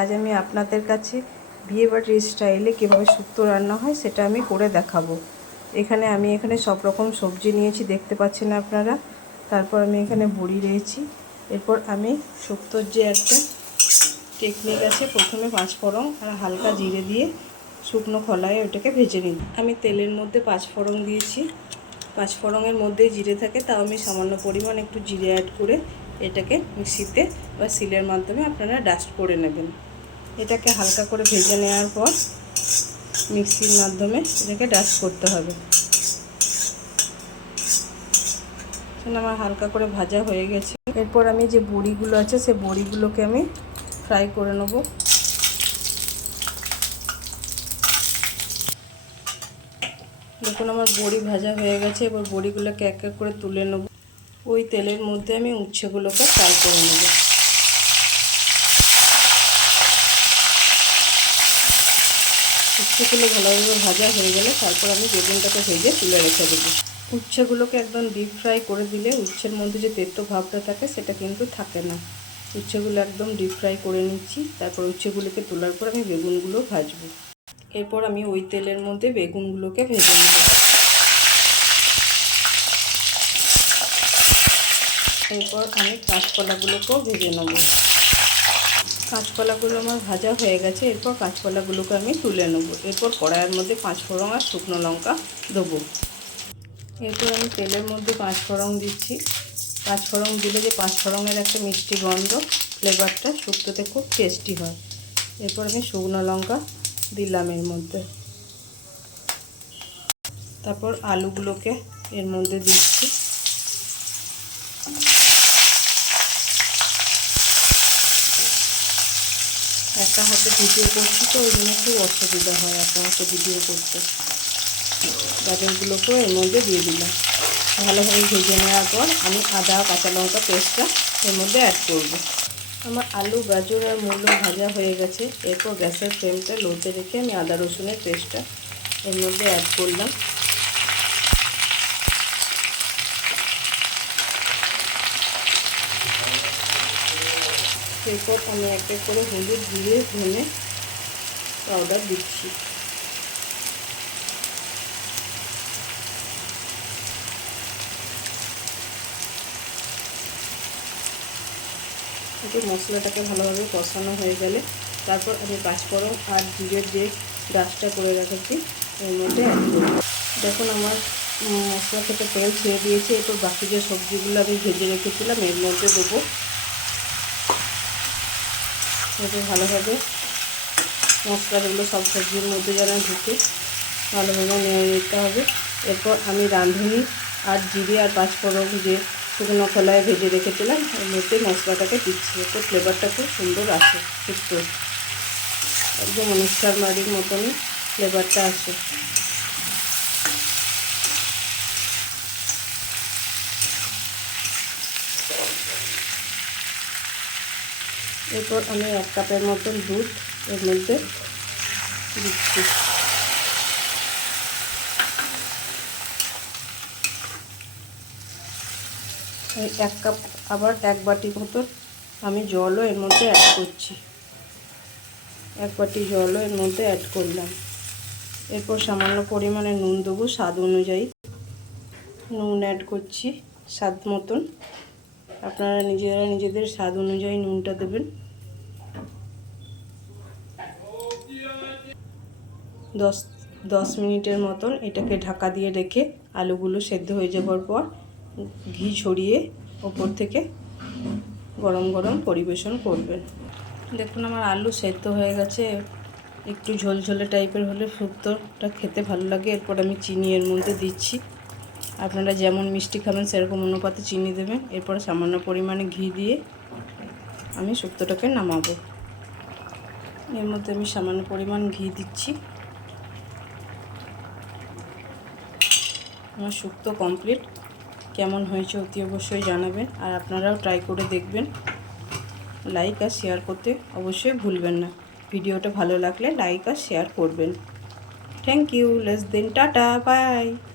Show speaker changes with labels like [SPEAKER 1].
[SPEAKER 1] আজ আমি আপনাদের কাছে বিয়ে বাড়ির স্টাইলে কীভাবে শুক্তো রান্না হয় সেটা আমি করে দেখাবো। এখানে আমি এখানে সব রকম সবজি নিয়েছি, দেখতে পাচ্ছেন আপনারা। তারপর আমি এখানে বড়ি রয়েছি এরপর আমি শুক্তোর যে একটা টেকনিক আছে, প্রথমে পাঁচফোড়ন আর হালকা জিরে দিয়ে শুকনো খলায় ওটাকে ভেজে নিই আমি তেলের মধ্যে পাঁচফোড়ন দিয়েছি। পাঁচফোড়নের মধ্যে জিরে থাকে, তাও আমি সামান্য পরিমাণ একটু জিরে অ্যাড করে এটাকে মিক্সিতে বা সিলের মাধ্যমে আপনারা ডাস্ট করে নেবেন। এটাকে হালকা করে ভেজে নেওয়ার পর মিক্সির মাধ্যমে এটাকে ডাস্ট করতে হবে। আমার হালকা করে ভাজা হয়ে গেছে। এরপর আমি যে বড়িগুলো আছে, সে বড়িগুলোকে আমি ফ্রাই করে নেব। দেখুন আমার বড়ি ভাজা হয়ে গেছে। এবার বড়িগুলোকে এক এক করে তুলে নেব। ওই তেলের মধ্যে আমি উচ্ছেগুলোকে ফ্রাই করে নেব। উচ্ছেগুলো ভালোভাবে ভাজা হয়ে গেলে তারপর আমি বেগুনটাকে ভেজে তুলে রেখে দেবো। উচ্ছেগুলোকে একদম ডিপ ফ্রাই করে দিলে উচ্ছের মধ্যে যে তেতো ভাবটা থাকে সেটা কিন্তু থাকে না। উচ্ছেগুলো একদম ডিপ ফ্রাই করে নিচ্ছি, তারপর উচ্ছেগুলোকে তোলার পর আমি বেগুনগুলো ভাজবো। এরপর আমি ওই তেলের মধ্যে বেগুনগুলোকে ভেজে নেব। এরপর আমি কাঁচকলাগুলোকেও ভেজে নেব। কাঁচকলাগুলো আমার ভাজা হয়ে গেছে, এরপর কাঁচকলাগুলোকে আমি তুলে নেব। এরপর কড়াইয়ের মধ্যে পাঁচ ফোড়ন আর শুকনো লঙ্কা দেবো। এরপর আমি তেলের মধ্যে পাঁচ ফোড়ন দিচ্ছি। পাঁচ ফোড়ন দিলে যে পাঁচ ফোড়নের একটা মিষ্টি গন্ধ, ফ্লেভারটা শুক্তোতে খুব টেস্টি হয়। এরপর আমি শুকনো লঙ্কা দিলাম এর মধ্যে। তারপর আলুগুলোকে এর মধ্যে দিচ্ছি। একটা হাতে ভিডিও করছি তো, ওই জন্য খুব অসুবিধা হয় একটা হাতে ভিডিও করতে। গাজরগুলোকেও এর মধ্যে দিয়ে দিলাম। ভালোভাবে ভেজে নেওয়ার পর আমি আদা, কাঁচা লঙ্কা পেস্টটা এর মধ্যে অ্যাড করব। আমার আলু, গাজর আর মূল্য ভাজা হয়ে গেছে। এরপর গ্যাসের ফ্লেমটা লোতে রেখে আমি আদা, রসুনের পেস্টটা এর মধ্যে অ্যাড করলাম। এরপর আমি এক এক করে হলুদ দিয়ে ধনে পাউডার দিচ্ছি। একটু মশলাটাকে ভালোভাবে কষানো হয়ে গেলে তারপর আমি পাঁচফোড়ন আর জিরের যে গাছটা করে রেখেছি, এর মধ্যে দেখুন আমার মশলা থেকে তেল ছেড়ে দিয়েছে, এরপর বাকি যে সবজিগুলো আমি ভেজে রেখেছিলাম, এর মধ্যে দেবো এতে ভালোভাবে মশলাগুলো সব সবজির মধ্যে যেন ঢুকে ভালোভাবে নেড়ে নিতে হবে। এরপর আমি রাঁধুনি আর জিরে আর পাঁচফোড়ন যে শুকনো খোলায় ভেজে রেখেছিলাম এর মধ্যে মশলাটাকে দিচ্ছি। এতে ফ্লেভারটা খুব সুন্দর আসে শুক্তো একদম অনুষ্ঠান বাড়ির মতনই ফ্লেভারটা আসে। এরপর আমি এক কাপের মতন দুধ এর মধ্যে দিচ্ছি। এই এক কাপ, আবার এক বাটি মতন আমি জলও এর মধ্যে অ্যাড করছি। এক বাটি জলও এর মধ্যে অ্যাড করলাম। এরপর সামান্য পরিমাণে নুন দেবো, স্বাদ অনুযায়ী। নুন অ্যাড করছি, স্বাদ মতন। আপনারা নিজেরা নিজেদের স্বাদ অনুযায়ী নুনটা দেবেন। দশ দশ মিনিটের মতন এটাকে ঢাকা দিয়ে রেখে আলুগুলো সেদ্ধ হয়ে যাওয়ার পর ঘি ছড়িয়ে ওপর থেকে গরম গরম পরিবেশন করবেন। দেখুন আমার আলু সেদ্ধ হয়ে গেছে। একটু ঝোলঝোলে টাইপের হলে শুক্তোটা খেতে ভালো লাগে। এরপর আমি চিনি এর মধ্যে দিচ্ছি। আপনারা যেমন মিষ্টি খাবেন, সেরকম অনুপাতে চিনি দেবেন। এরপর সামান্য পরিমাণে ঘি দিয়ে আমি শুক্তোটাকে নামাবো। এর মধ্যে আমি সামান্য পরিমাণ ঘি দিচ্ছি। আমার শুক্তো কমপ্লিট। কেমন হয়েছে অতি অবশ্যই জানাবেন। আর আপনারাও ট্রাই করে দেখবেন। লাইক আর শেয়ার করতে অবশ্যই ভুলবেন না। ভিডিওটা ভালো লাগলে লাইক আর শেয়ার করবেন। থ্যাংক ইউ লেস দেন টাটা। বাই